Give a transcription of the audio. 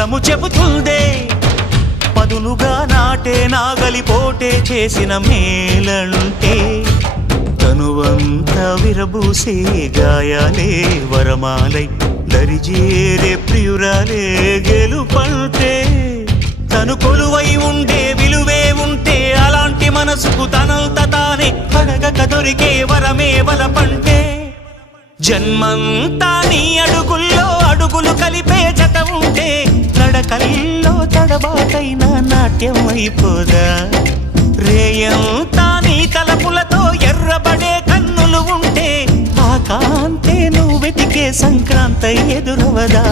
బలము చెబుతుందే పదునుగా నాటే నాగలిపోటే చేసిన మేలంటే తనువంతా విరబూసే గాయాలే వరమాలై దరిజేరే ప్రియురాలే గెలుపంటే తను కొలువై ఉండే విలువే ఉంటే అలాంటి మనసుకు తనంత తానే అడగక దొరికే వరమే వలపంటే జన్మంతా నీ అడుగుల్లో అడుగులు కలిపే జత ఉంటే నడకల్లో తడబాటైన నాట్యం అయిపోదా రేయంతా నీ తలపులతో ఎర్రబడే కన్నులు ఉంటే ఆ కాంతే నువ్వు వెతికే సంక్రాంతి ఎదురవదా